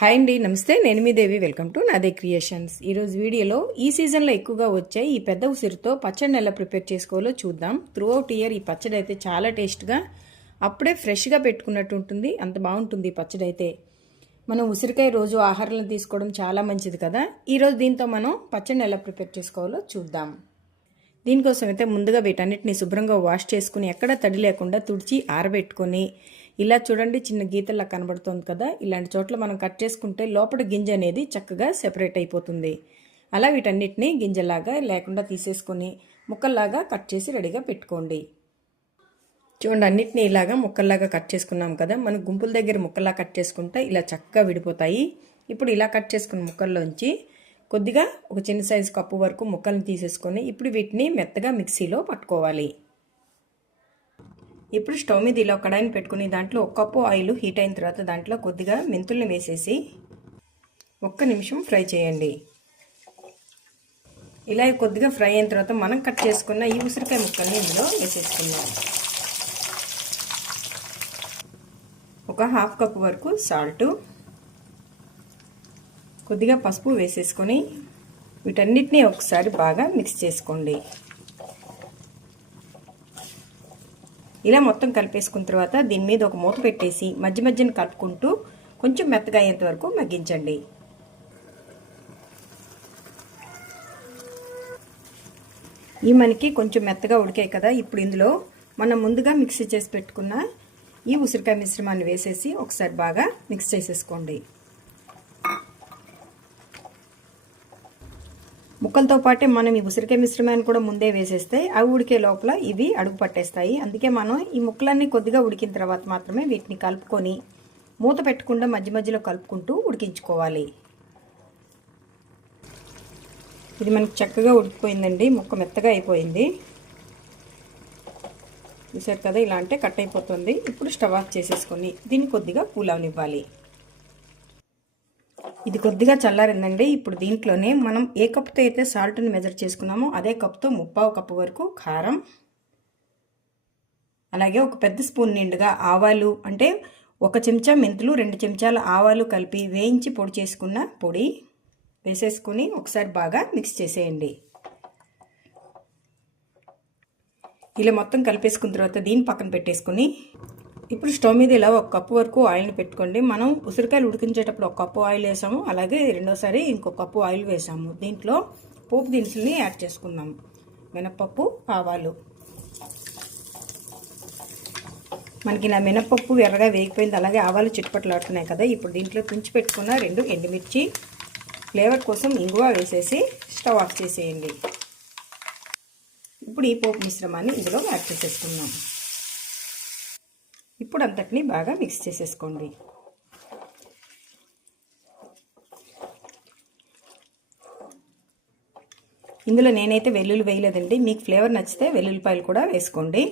Hi అండి, నమస్తే. నేను మీ దేవి. వెల్కమ్ టు నాదే క్రియేషన్స్. ఈరోజు వీడియోలో ఈ సీజన్లో ఎక్కువగా వచ్చే ఈ పెద్ద ఉసిరితో పచ్చడిని ఎలా ప్రిపేర్ చేసుకోవాలో చూద్దాం. త్రూ అవుట్ ఇయర్ ఈ పచ్చడి అయితే చాలా టేస్ట్గా, అప్పుడే ఫ్రెష్గా పెట్టుకున్నట్టు ఉంటుంది. అంత బాగుంటుంది ఈ పచ్చడి అయితే. మనం ఉసిరికాయ రోజు ఆహారంలో తీసుకోవడం చాలా మంచిది కదా. ఈరోజు దీంతో మనం పచ్చడిని ఎలా ప్రిపేర్ చేసుకోవాలో చూద్దాం. దీనికోసం అయితే ముందుగా వీటన్నిటిని శుభ్రంగా వాష్ చేసుకుని ఎక్కడ తడి లేకుండా తుడిచి ఆరబెట్టుకొని, ఇలా చూడండి చిన్న గీతల్లా కనబడుతుంది కదా, ఇలాంటి చోట్ల మనం కట్ చేసుకుంటే లోపల గింజ అనేది చక్కగా సెపరేట్ అయిపోతుంది. అలా వీటన్నిటిని గింజలాగా లేకుండా తీసేసుకొని ముక్కల్లాగా కట్ చేసి రెడీగా పెట్టుకోండి. చూడండి, అన్నిటిని ఇలాగా ముక్కల్లాగా కట్ చేసుకున్నాం కదా. మనం గుంపుల దగ్గర ముక్కల్లా కట్ చేసుకుంటే ఇలా చక్కగా విడిపోతాయి. ఇప్పుడు ఇలా కట్ చేసుకున్న ముక్కల్లోంచి కొద్దిగా ఒక చిన్న సైజు కప్పు వరకు ముక్కల్ని తీసేసుకొని ఇప్పుడు వీటిని మెత్తగా మిక్సీలో పట్టుకోవాలి. ఇప్పుడు స్టవ్ మీద ఇలా కడాయిని పెట్టుకుని దాంట్లో ఒక కప్పు ఆయిల్ హీట్ అయిన తర్వాత దాంట్లో కొద్దిగా మెంతుల్ని వేసేసి 1 నిమిషం ఫ్రై చేయండి. ఇలా కొద్దిగా ఫ్రై అయిన తర్వాత మనం కట్ చేసుకున్న ఈ ఉసిరికాయ ముక్కల్ని ఇందులో వేసేసుకుందాం. ఒక హాఫ్ కప్ వరకు సాల్ట్, కొద్దిగా పసుపు వేసేసుకొని వీటన్నిటిని ఒకసారి బాగా మిక్స్ చేసుకోండి. ఇలా మొత్తం కలిపేసుకున్న తర్వాత దీని మీద ఒక మూత పెట్టేసి మధ్య మధ్యన కలుపుకుంటూ కొంచెం మెత్తగా అయ్యేంత వరకు మగ్గించండి. ఈ మనకి కొంచెం మెత్తగా ఉడికాయి కదా. ఇప్పుడు ఇందులో మనం ముందుగా మిక్సీ చేసి పెట్టుకున్న ఈ ఉసిరికాయ మిశ్రమాన్ని వేసేసి ఒకసారి బాగా మిక్స్ చేసేసుకోండి. ముక్కలతో పాటే మనం ఈ ఉసిరికాయ మిశ్రమాన్ని కూడా ముందే వేసేస్తే అవి ఉడికే లోపల ఇవి అడుగు పట్టేస్తాయి. అందుకే మనం ఈ ముక్కలన్నీ కొద్దిగా ఉడికిన తర్వాత మాత్రమే వీటిని కలుపుకొని మూత పెట్టకుండా మధ్య మధ్యలో కలుపుకుంటూ ఉడికించుకోవాలి. ఇది మనకు చక్కగా ఉడికిపోయిందండి. ముక్క మెత్తగా అయిపోయింది. చూసారు కదా, ఇలా అంటే కట్ అయిపోతుంది. ఇప్పుడు స్టవ్ ఆఫ్ చేసేసుకొని దీన్ని కొద్దిగా కూల్ అవనివ్వాలి. ఇది కొద్దిగా చల్లారిందండి. ఇప్పుడు దీంట్లోనే మనం ఏ కప్తో అయితే సాల్ట్ని మెజర్ చేసుకున్నామో అదే కప్తో 1/2 కప్పు వరకు కారం, అలాగే ఒక పెద్ద స్పూన్ నిండుగా ఆవాలు, అంటే 1 చెంచా మెంతులు, 2 చెంచాల ఆవాలు కలిపి వేయించి పొడి చేసుకున్న పొడి వేసేసుకుని ఒకసారి బాగా మిక్స్ చేసేయండి. ఇలా మొత్తం కలిపేసుకున్న తర్వాత దీన్ని పక్కన పెట్టేసుకుని ఇప్పుడు స్టవ్ మీద ఇలా 1 కప్పు వరకు ఆయిల్ని పెట్టుకోండి. మనం ఉసిరికాయలు ఉడికించేటప్పుడు 1 కప్పు ఆయిల్ వేసాము, అలాగే రెండోసారి ఇంకో కప్పు ఆయిల్ వేసాము. దీంట్లో పోపు దినుసుల్ని యాడ్ చేసుకుందాం. మినపప్పు, ఆవాలు. మనకి నా మినపప్పు ఎర్రగా వేగిపోయింది, అలాగే ఆవాలు చిట్పట్లాడుతున్నాయి కదా. ఇప్పుడు దీంట్లో తుంచి పెట్టుకున్న 2 ఎండుమిర్చి, ఫ్లేవర్ కోసం ఇంగువ వేసేసి స్టవ్ ఆఫ్ చేసేయండి. ఇప్పుడు ఈ పోపు మిశ్రమాన్ని ఇందులో యాడ్ చేసేసుకుందాం. ఇప్పుడు అంతటిని బాగా మిక్స్ చేసేసుకోండి. ఇందులో నేనైతే వెల్లుల్లి వేయలేదండి. మీకు ఫ్లేవర్ నచ్చితే వెల్లుల్లిపాయలు కూడా వేసుకోండి.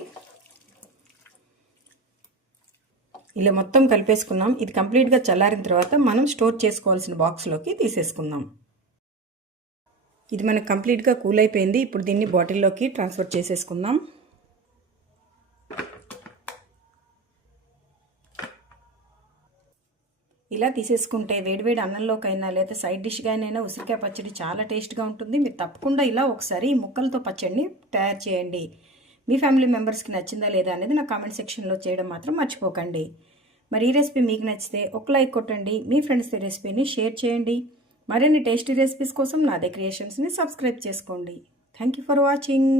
ఇలా మొత్తం కలిపేసుకున్నాం. ఇది కంప్లీట్గా చల్లారిన తర్వాత మనం స్టోర్ చేసుకోవాల్సిన బాక్స్లోకి తీసేసుకుందాం. ఇది మనకు కంప్లీట్గా కూల్ అయిపోయింది. ఇప్పుడు దీన్ని బాటిల్లోకి ట్రాన్స్ఫర్ చేసేసుకుందాం. ఇలా తీసేసుకుంటే వేడివేడి అన్నంలోకైనా లేదా సైడ్ డిష్గానైనా ఉసిరికాయ పచ్చడి చాలా టేస్ట్గా ఉంటుంది. మీరు తప్పకుండా ఇలా ఒకసారి ఈ ముక్కలతో పచ్చడిని తయారు చేయండి. మీ ఫ్యామిలీ మెంబర్స్కి నచ్చిందా లేదా అనేది నా కామెంట్ సెక్షన్లో చేయడం మాత్రం మర్చిపోకండి. మరి ఈ రెసిపీ మీకు నచ్చితే ఒక లైక్ కొట్టండి. మీ ఫ్రెండ్స్ ఈ రెసిపీని షేర్ చేయండి. మరిన్ని టేస్టీ రెసిపీస్ కోసం నాదే క్రియేషన్స్ని సబ్స్క్రైబ్ చేసుకోండి. Thank you for watching.